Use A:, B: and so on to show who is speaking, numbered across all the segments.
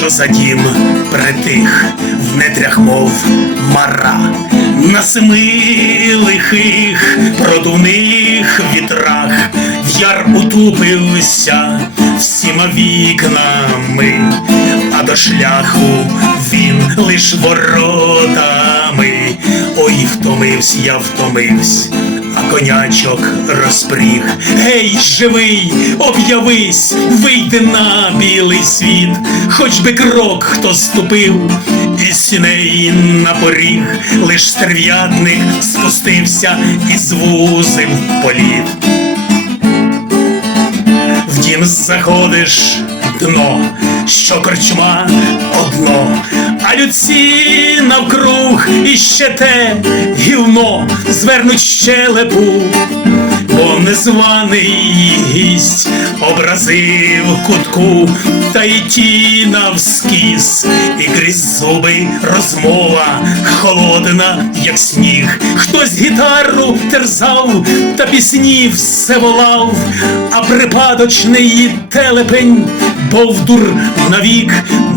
A: що за дім притих в нетрях, мов мара, на семи лихих продувних вітрах в яр утупився всіма вікнами, а до шляху він лиш воротами. Ой, втомився, я втомився, а конячок розпріг. Гей, живий, об'явись, вийди на білий світ, хоч би крок хто ступив, із сіней на поріг, лиш стерв'ятник спустився і звузив політ. В дім заходиш дно, що корчма одно, а людці навкруг іще те гівно звернуть щелепу, незваний гість образив кутку, та й ті навскіз, і крізь зуби розмова холодна, як сніг. Хтось гітару терзав та пісні все волав, а припадочний телепень Бовдур навік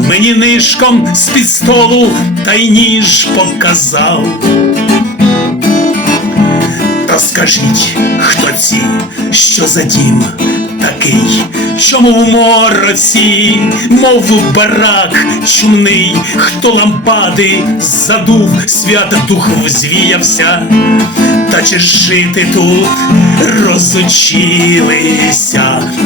A: мені нишком з-під столу та й ніж показав. Та скажіть, хто ці, що за дім такий, чому в мороці, мов барак чумний, хто лампади задув, свят дух взвіявся, та чи жити тут розучилися,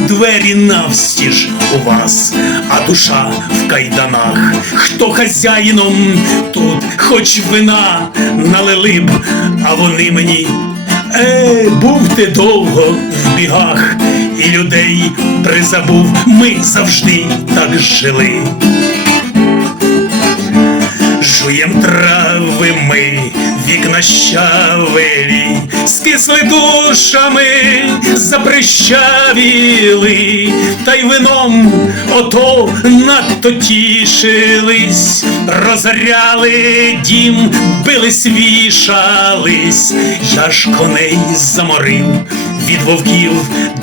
A: двері навстіж у вас, а душа в кайданах, хто хазяїном тут, хоч вина налили б, а вони мені. Ей, був ти довго в бігах, і людей призабув, ми завжди так жили. Жуєм трави ми, вікна щавелі, скисли душами, заприщавіли, та й вином ото надто тішились, розоряли дім, бились, вішались, я ж коней заморив, від вовків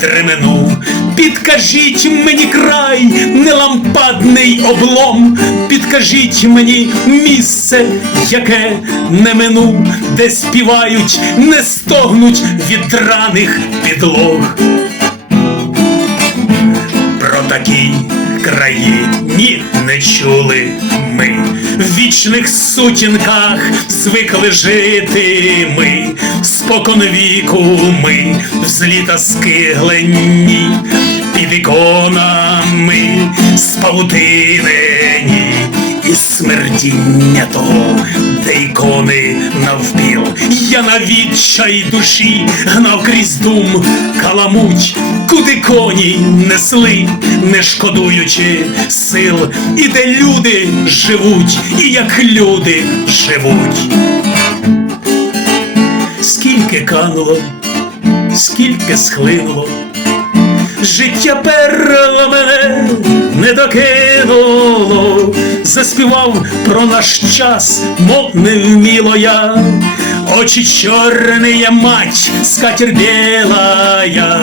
A: дременув. Підкажіть мені край, не лампадний облом, підкажіть мені місце, яке не мину, де співають, не стогнуть від драних підлог. Про такі краї ні не чули ми. В вічних сутінках звикли жити ми, спокон віку ми взліта скиглені, під іконами спавутинені і смердіння того, де ікони навпіл. Я на відчай душі гнав крізь дум каламуть, куди коні несли, не шкодуючи сил, і де люди живуть, і як люди живуть. Скільки кануло, скільки схлинуло, життя перло мене не докинуло, заспівав про наш час, мов не вміло я, очі чорні, мать, скатір білая.